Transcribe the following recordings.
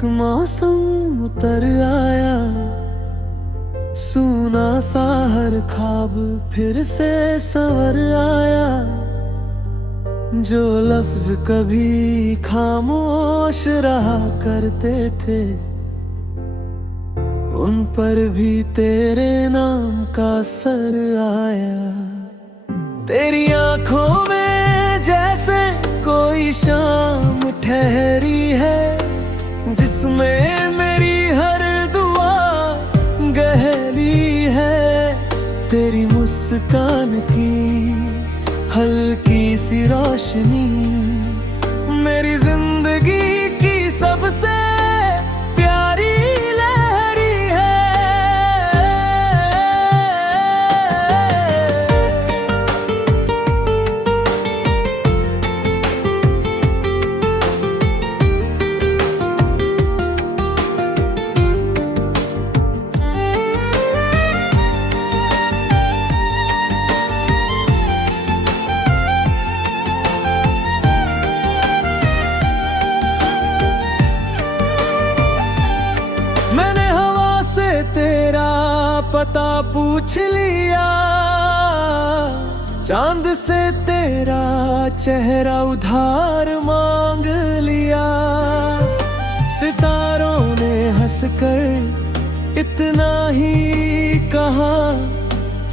एक मौसम उतर आया, सूना सा हर ख्वाब फिर से संवर आया। जो लफ्ज कभी खामोश रहा करते थे, उन पर भी तेरे नाम का असर आया। तेरी आंखों में जैसे कोई शाम ठहरी है, जिसमें मेरी हर दुआ गहरी है। तेरी मुस्कान की हल्की सी रोशनी मेरी जिंदगी की सबसे प्यारी लहरी है। मैंने हवा से तेरा पता पूछ लिया, चांद से तेरा चेहरा उधार मांग लिया। सितारों ने हंसकर इतना ही कहा,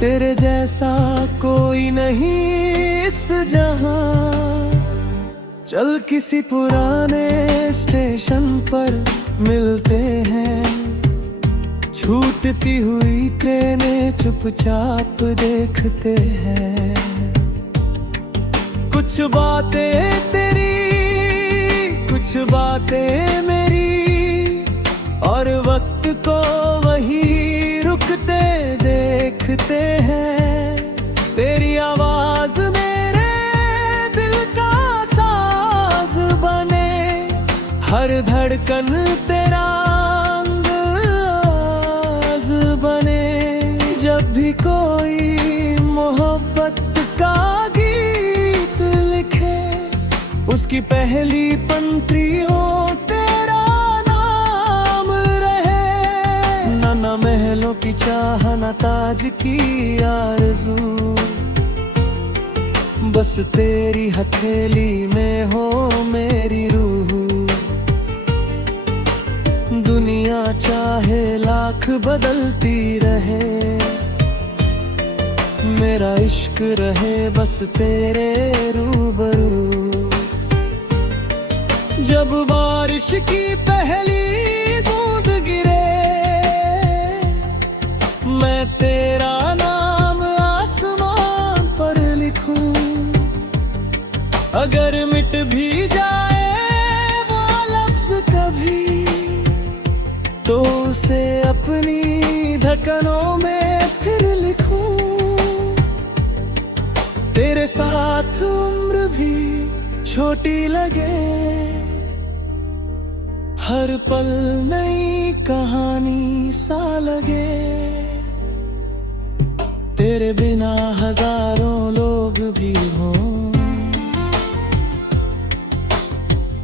तेरे जैसा कोई नहीं इस जहां। चल किसी पुराने स्टेशन पर मिलते हैं, छूटती हुई ट्रेनें चुपचाप देखते हैं। कुछ बातें तेरी, कुछ बातें मेरी, और वक्त को वही रुकते देखते हैं। तेरी आवाज मेरे दिल का साज बने, हर धड़कन तेरा अंदाज बने। जब भी कोई मोहब्बत का गीत लिखे, उसकी पहली पंक्ति हो तेरा नाम रहे। ना महलों की चाह, ना ताज की आरज़ू, बस तेरी हथेली में हो मेरी रूह। दुनिया चाहे लाख बदलती रहे, मेरा इश्क रहे बस तेरे रूबरू। जब बारिश की पहली बूंद गिरे, मैं तेरा नाम आसमान पर लिखूं। अगर मिट भी जाए वो लफ्ज कभी, तो उसे अपनी धड़कनों में फिर लिखूं। तेरे साथ उम्र भी छोटी लगे, हर पल नई कहानी सा लगे। तेरे बिना हजारों लोग भी हों,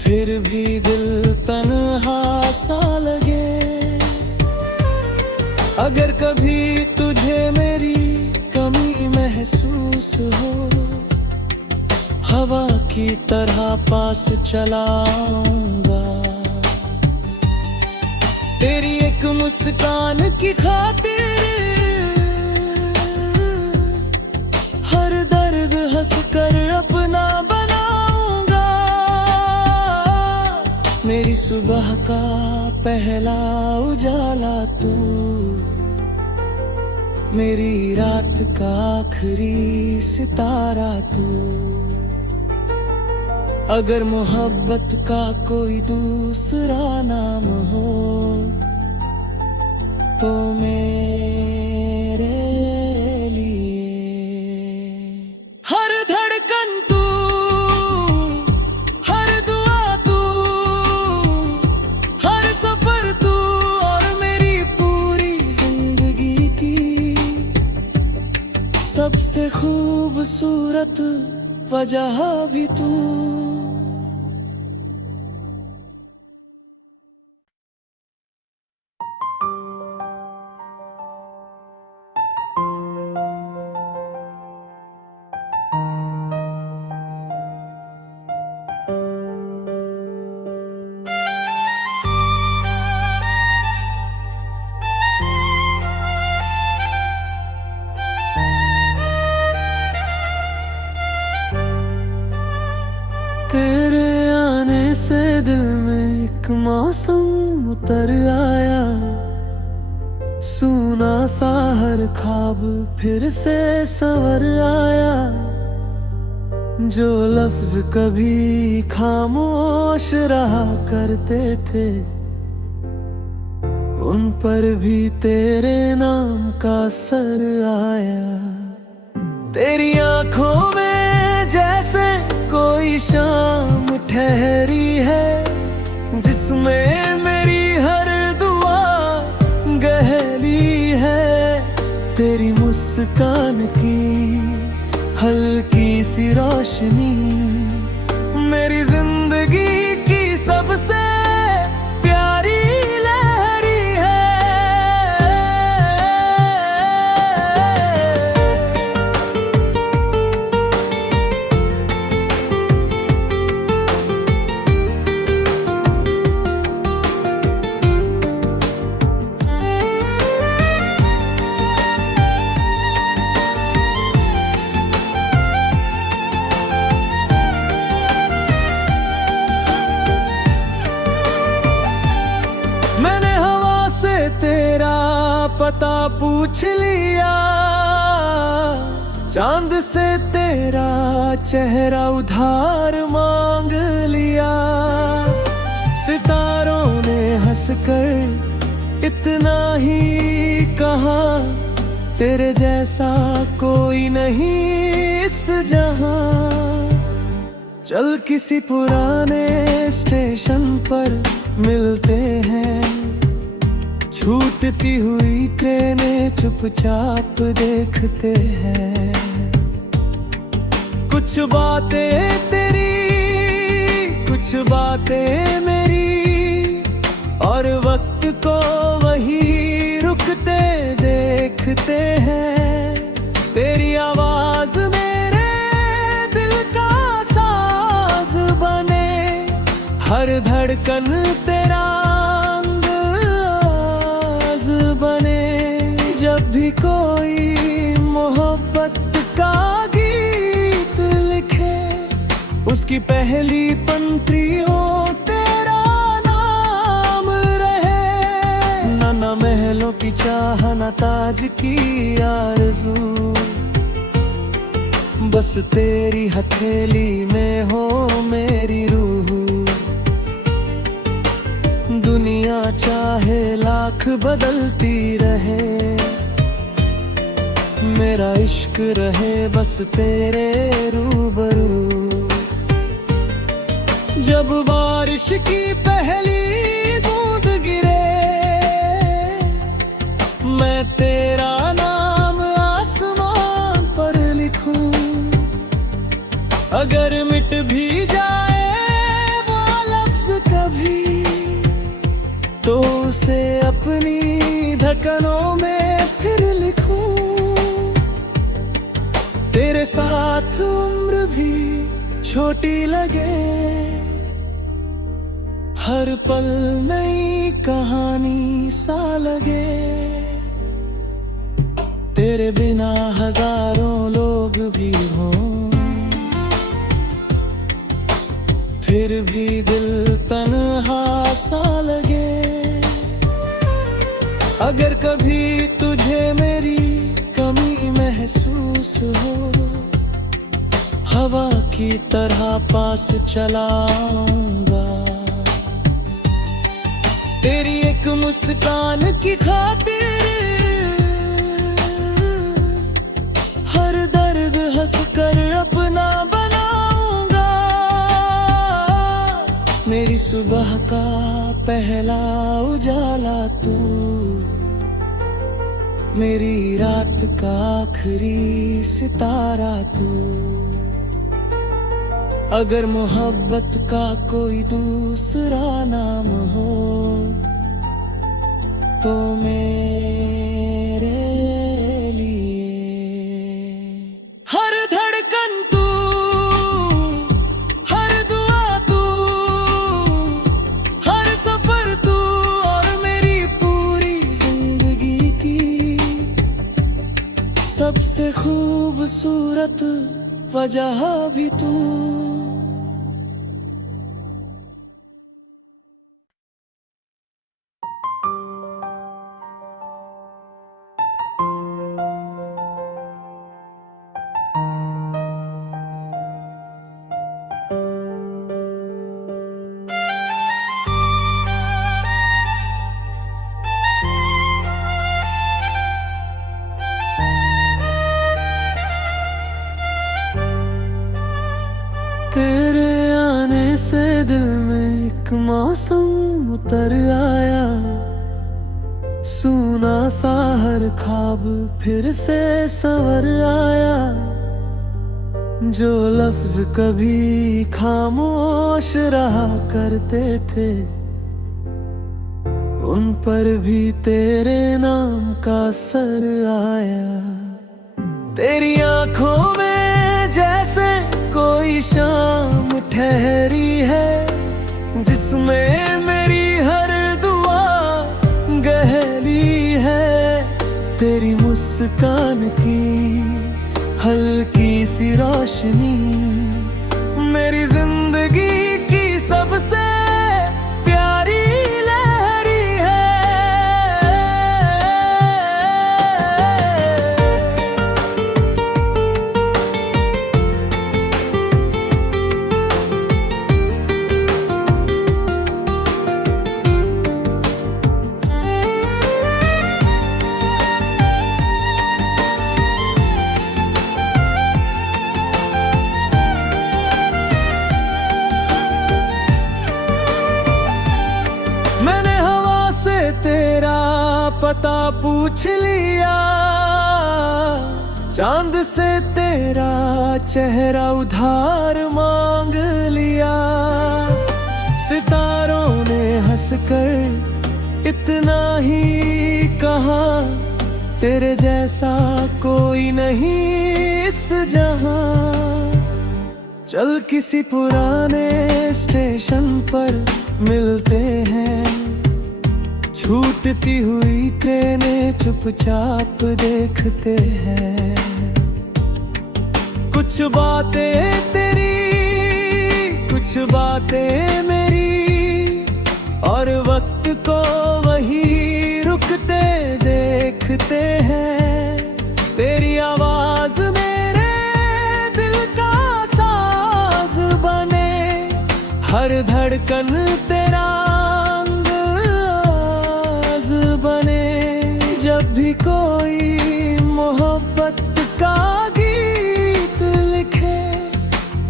फिर भी दिल तन्हा सा लगे। अगर कभी तुझे मेरी कमी महसूस हो, हवा की तरह पास चलाऊंगा। तेरी एक मुस्कान की खातिर हर दर्द हंसकर अपना बनाऊंगा। मेरी सुबह का पहला उजाला तू, मेरी रात का आखिरी सितारा तू। अगर मोहब्बत का कोई दूसरा नाम हो, तो मेरे लिए हर धड़कन तू, हर दुआ तू, हर सफर तू, और मेरी पूरी जिंदगी की सबसे खूबसूरत वजह भी तू। एक मौसम उतर आया, सूना सा हर ख्वाब फिर से संवर आया। जो लफ्ज कभी खामोश रहा करते थे, उन पर भी तेरे नाम का असर आया। तेरी आंखों में जैसे कोई शाम ठहरी है, जिसमें मेरी हर दुआ गहरी है। तेरी मुस्कान की हल्की सी रोशनी मेरी जिंदगी की सबसे प्यारी लहरी है। मैंने हवा से तेरा पता पूछ लिया, चांद से तेरा चेहरा उधार मांग लिया। सितारों ने हंसकर इतना ही कहा, तेरे जैसा कोई नहीं इस जहां। चल किसी पुराने स्टेशन पर मिलते हैं, छूटती हुई ट्रेनें चुपचाप देखते हैं। कुछ बातें तेरी, कुछ बातें मेरी, और वक्त को वही रुकते देखते हैं। तेरी आवाज मेरे दिल का साज बने, हर धड़कन तेरा अंदाज बने। जब भी कोई मोहब्बत का गीत लिखे, उसकी पहली पंक्ति हो तेरा नाम रहे। ना महलों की चाह, ना ताज की आरज़ू, बस तेरी हथेली में हो मेरी रूह। दुनिया चाहे लाख बदलती रहे, मेरा इश्क रहे बस तेरे रूबरू। जब बारिश की पहली बूंद गिरे, मैं तेरा नाम आसमान पर लिखूं। अगर मिट भी जाए वो लफ्ज कभी, तो उसे अपनी धड़कनों में फिर लिखूं। तेरे साथ उम्र भी छोटी लगे, हर पल नई कहानी सा लगे। तेरे बिना हजारों लोग भी हों, फिर भी दिल तन्हा सा लगे। अगर कभी तुझे मेरी कमी महसूस हो, हवा की तरह पास चलाऊंगा। तेरी एक मुस्कान की खातिर हर दर्द हंसकर अपना बनाऊंगा। मेरी सुबह का पहला उजाला तू, मेरी रात का आखिरी सितारा तू। अगर मोहब्बत का कोई दूसरा नाम हो, तो मेरे लिए हर धड़कन तू, हर दुआ तू, हर सफर तू, और मेरी पूरी जिंदगी की सबसे खूबसूरत वजह भी तू। मौसम उतर आया, सूना सा हर ख्वाब फिर से संवर आया। जो लफ्ज कभी खामोश रहा करते थे, उन पर भी तेरे नाम का असर आया। तेरी आंखों में जैसे कोई शाम ठहरी है, जिसमें मेरी हर दुआ गहरी है। तेरी मुस्कान की हल्की सी रोशनी मेरी जिंदगी की सबसे प्यारी लहरी है। पता पूछ लिया, चांद से तेरा चेहरा उधार मांग लिया। सितारों ने हंसकर इतना ही कहा, तेरे जैसा कोई नहीं इस जहां। चल किसी पुराने स्टेशन पर मिलते हैं, छूटती हुई ट्रेनें चुपचाप देखते हैं। कुछ बातें तेरी, कुछ बातें मेरी, और वक्त को वही रुकते देखते हैं। तेरी आवाज मेरे दिल का साज बने, हर धड़कन तेरा बने। जब भी कोई मोहब्बत का गीत लिखे,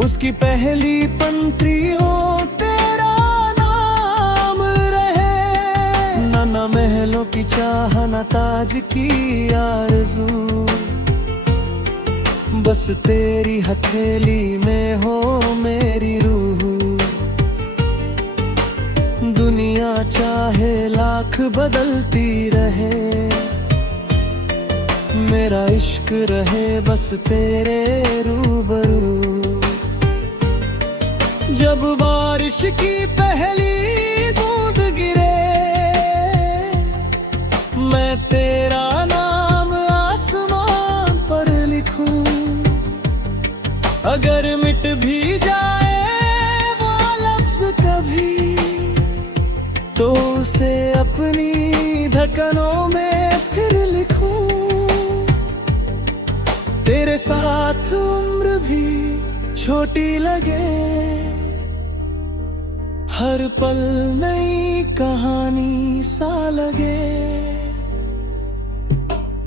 उसकी पहली पंक्ति हो तेरा नाम रहे। ना महलों की चाह, ना ताज की आरज़ू, बस तेरी हथेली में हो मेरी रूह। दुनिया चाहे लाख बदलती रहे, मेरा इश्क रहे बस तेरे रूबरू। जब बारिश की पहली बूंद गिरे, मैं तेरा नाम आसमान पर लिखूं। अगर मिट भी जाए वो लफ्ज कभी, तो उसे अपनी धड़कनों में फिर लिखूं। तेरे साथ उम्र भी छोटी लगे, हर पल नई कहानी सा लगे।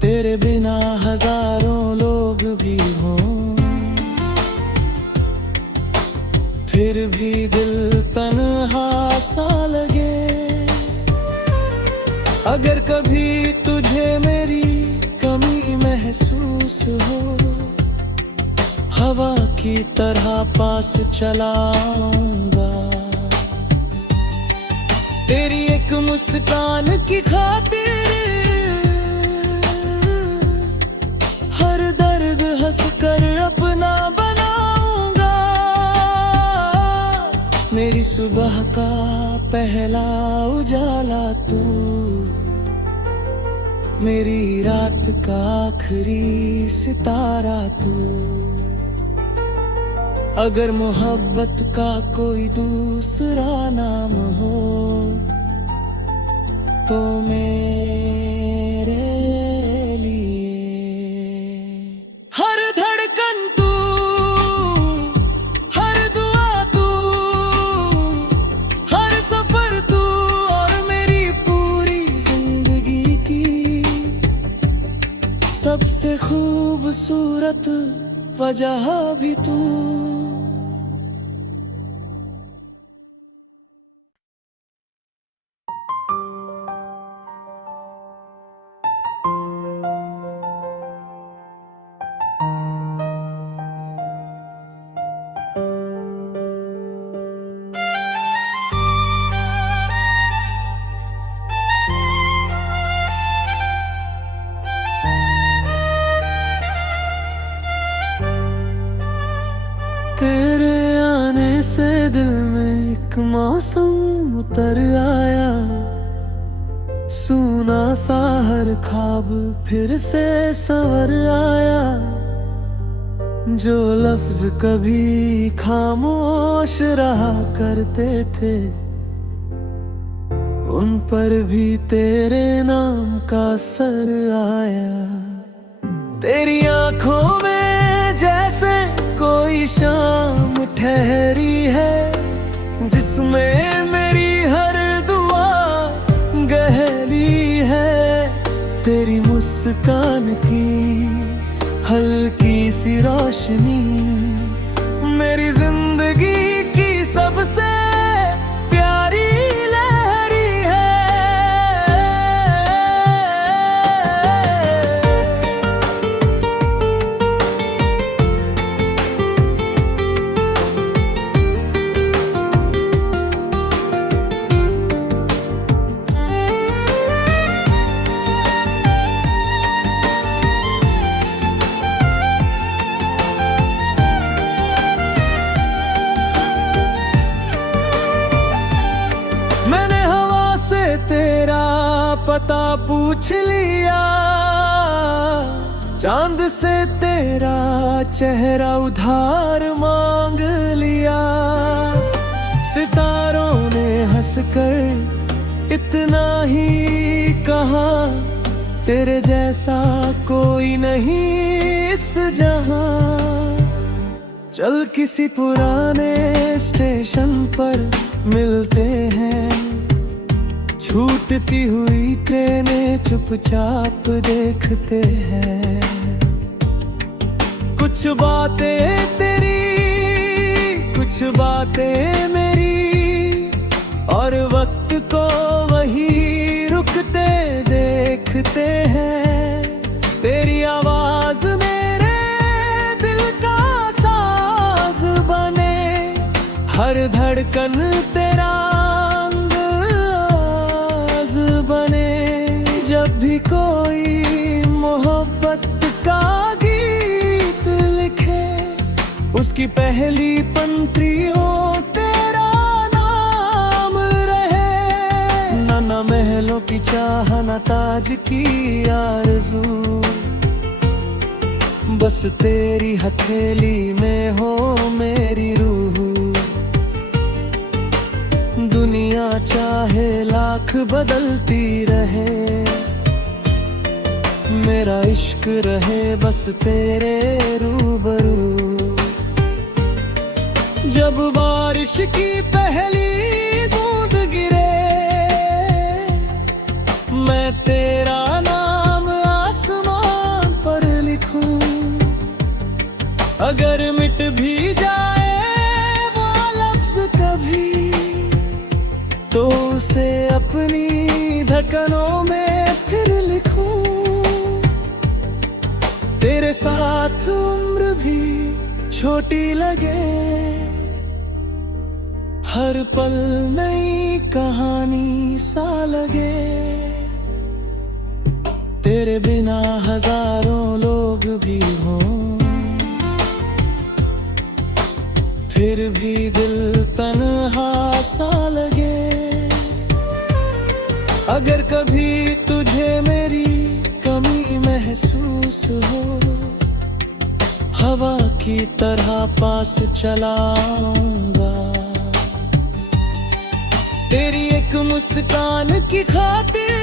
तेरे बिना हजारों लोग भी हों, फिर भी दिल तन्हा सा लगे। अगर कभी तुझे मेरी कमी महसूस हो, हवा की तरह पास चलाऊंगा। तेरी एक मुस्कान की खातिर हर दर्द हंसकर अपना बनाऊंगा। मेरी सुबह का पहला उजाला तू, मेरी रात का आखिरी सितारा तू। अगर मोहब्बत का कोई दूसरा नाम हो, तो मेरे लिए हर धड़कन तू, हर दुआ तू, हर सफर तू, और मेरी पूरी जिंदगी की सबसे खूबसूरत वजह भी तू। एक मौसम उतर आया, सूना सा हर ख्वाब फिर से संवर आया। जो लफ्ज कभी खामोश रहा करते थे, उन पर भी तेरे नाम का असर आया। तेरी आंखों में जैसे कोई शाम ठहरी है, जिसमें मेरी हर दुआ गहरी है। तेरी मुस्कान की हल्की सी रोशनी मेरी जिंदगी की सबसे प्यारी लहरी है। मैंने हवा से तेरा पता पूछ लिया, चांद से तेरा चेहरा उधार मांग लिया। सितारों ने हंसकर इतना ही कहा, तेरे जैसा कोई नहीं इस जहां। चल किसी पुराने स्टेशन पर मिलते हैं, छूटती हुई ट्रेनें चुपचाप देखते हैं। कुछ बातें तेरी, कुछ बातें मेरी, और वक्त को वही रुकते देखते हैं। तेरी आवाज मेरे दिल का साज बने, हर धड़कन तेरा अंदाज बने। जब भी कोई मोहब्बत का गीत लिखे, उसकी पहली पंक्ति हो तेरा नाम रहे। ना महलों की चाह, ना ताज की आरज़ू, बस तेरी हथेली में हो मेरी रूह। दुनिया चाहे लाख बदलती रहे, मेरा इश्क रहे बस तेरे रूबरू। जब बारिश की पहली बूंद गिरे, मैं तेरा नाम आसमान पर लिखूं। अगर मिट भी जाए वो लफ्ज कभी, तो उसे अपनी धड़कनों में फिर लिखूं। तेरे साथ उम्र भी छोटी लगे, हर पल नई कहानी सा लगे। तेरे बिना हजारों लोग भी हों, फिर भी दिल तन्हा सा लगे। अगर कभी तुझे मेरी कमी महसूस हो, हवा की तरह पास चलाऊंगा। तेरी एक मुस्कान की खातिर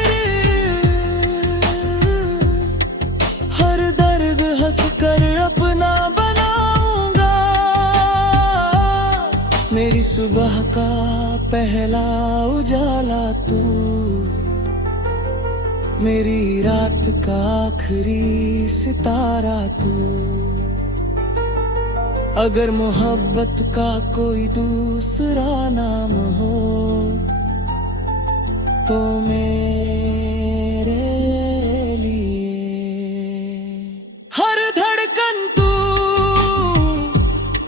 हर दर्द हंसकर अपना बनाऊंगा। मेरी सुबह का पहला उजाला तू, मेरी रात का आखिरी सितारा तू। अगर मोहब्बत का कोई दूसरा नाम हो, तो मेरे लिए हर धड़कन तू,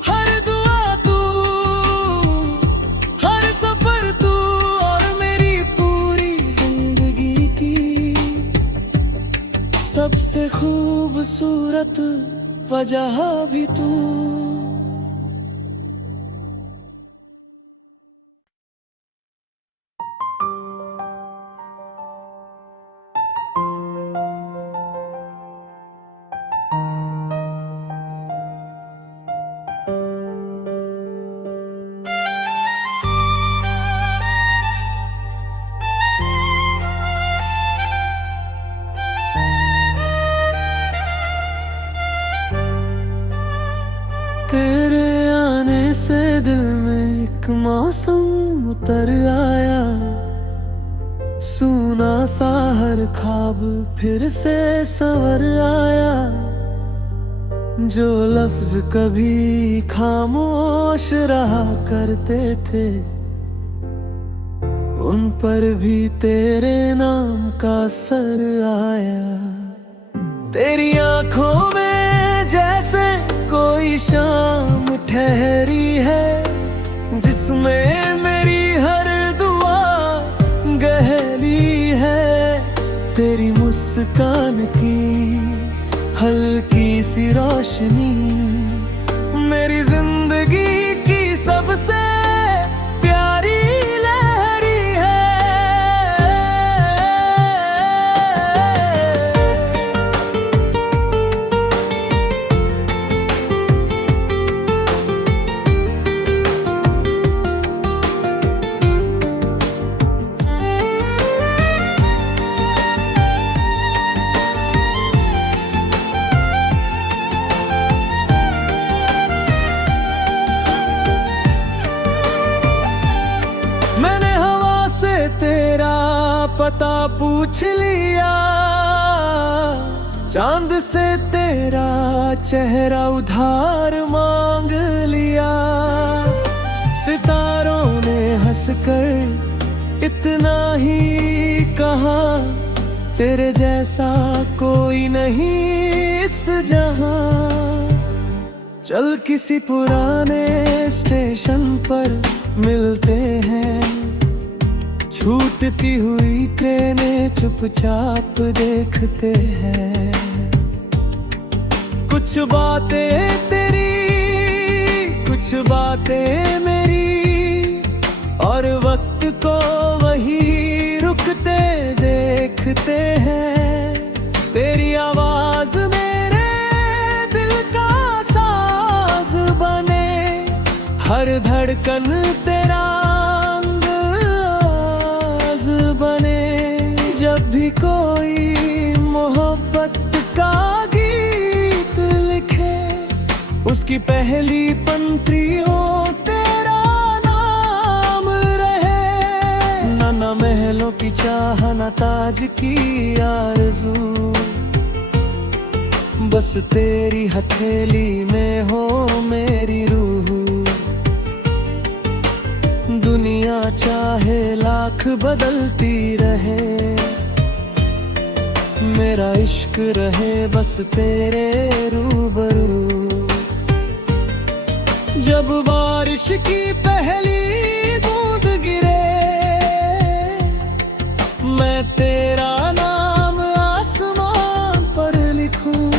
हर दुआ तू, हर सफर तू, और मेरी पूरी जिंदगी की सबसे खूबसूरत वजह भी तू। दिल में एक मौसम उतर आया, सूना सा हर ख्वाब फिर से संवर आया। जो लफ्ज कभी खामोश रहा करते थे, उन पर भी तेरे नाम का असर आया। तेरी आंखों में जैसे कोई शाम ठहरी है, जिसमें मेरी हर दुआ गहरी है। तेरी मुस्कान की हल्की सी रोशनी मेरी जिंदगी की सबसे प्यारी लहरी है। मैंने हवा से तेरा पता पूछ लिया, चांद से तेरा चेहरा उधार मांग लिया। सितारों ने हंसकर इतना ही कहा, तेरे जैसा कोई नहीं इस जहां। चल किसी पुराने स्टेशन पर मिलते हैं, छूटती हुई ट्रेनें चुपचाप देखते हैं। कुछ बातें तेरी, कुछ बातें मेरी, और वक्त को वही रुकते देखते हैं। तेरी आवाज मेरे दिल का साज बने, हर धड़कन तेरा अंदाज बने। जब भी कोई मोहब्बत का गीत लिखे, उसकी पहली पंक्ति हो तेरा नाम रहे। ना महलों की चाह, ना ताज की आरज़ू, बस तेरी हथेली में हो मेरी रूह। दुनिया चाहे लाख बदलती रहे, मेरा इश्क रहे बस तेरे रूबरू। जब बारिश की पहली बूंद गिरे, मैं तेरा नाम आसमान पर लिखूं।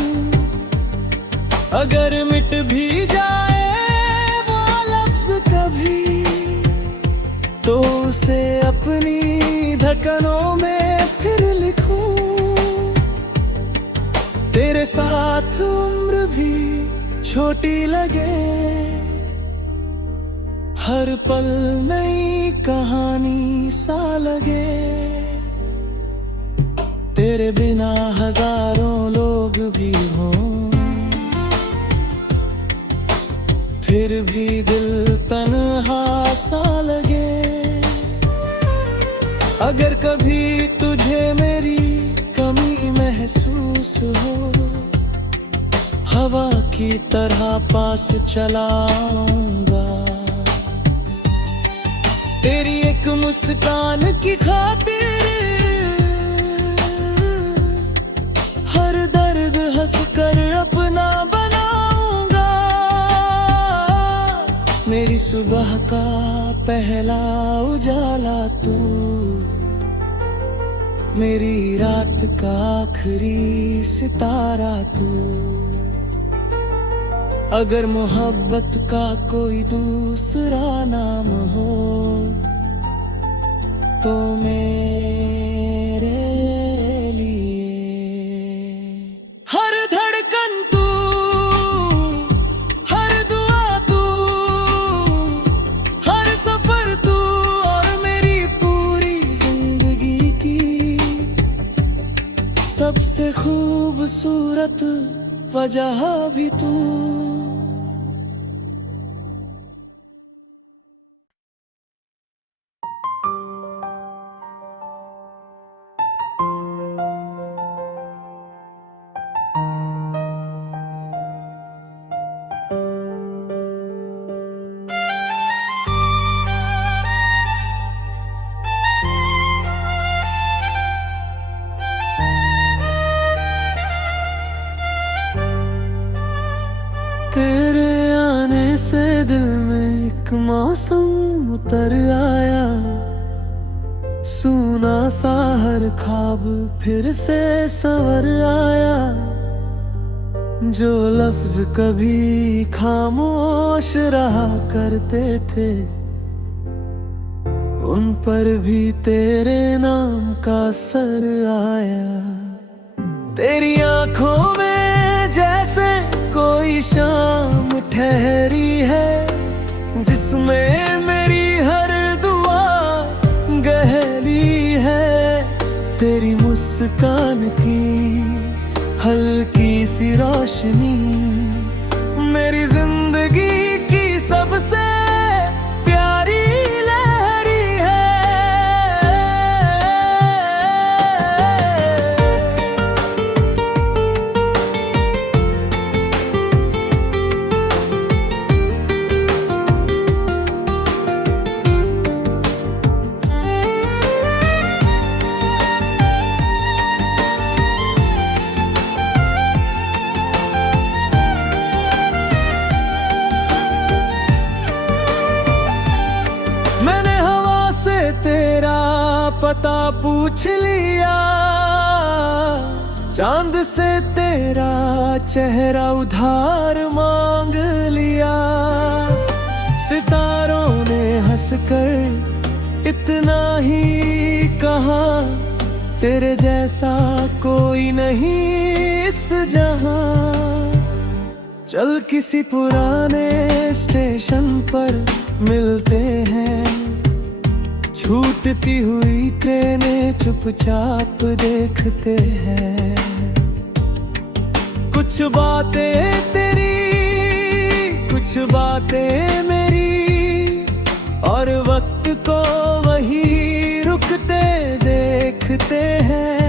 अगर मिट भी जाए वो लफ्ज कभी, तो उसे अपनी धड़कनों में फिर लिखूं। तेरे साथ उम्र भी छोटी लगे, हर पल नई कहानी सा लगे। तेरे बिना हजारों लोग भी हों, फिर भी दिल तन्हा सा लगे। अगर कभी तुझे मेरी कमी महसूस हो, हवा की तरह पास चलाऊंगा। तेरी एक मुस्कान की खातिर हर दर्द हंसकर अपना बनाऊंगा। मेरी सुबह का पहला उजाला तू, मेरी रात का आखिरी सितारा तू। अगर मोहब्बत का कोई दूसरा नाम हो, तो मेरे लिए हर धड़कन तू, हर दुआ तू, हर सफर तू, और मेरी पूरी जिंदगी की सबसे खूबसूरत वजह भी तू। दिल में एक मौसम उतर आया, सूना सा हर ख्वाब फिर से संवर आया। जो लफ्ज कभी खामोश रहा करते थे, उन पर भी तेरे नाम का असर आया। तेरी आंखों में जैसे कोई शाम ठहरी है, जिसमें मेरी हर दुआ गहरी है। तेरी मुस्कान की हल्की सी रोशनी मेरी जिंदगी की सबसे प्यारी लहरी है। मैंने हवा से तेरा पता पूछ लिया, चांद से तेरा चेहरा उधार मांग लिया। सितारों ने हंसकर इतना ही कहा, तेरे जैसा कोई नहीं इस जहां। चल किसी पुराने स्टेशन पर मिलते हैं, छूटती हुई ट्रेनें चुपचाप देखते हैं। कुछ बातें तेरी, कुछ बातें मेरी, और वक्त को वही रुकते देखते हैं।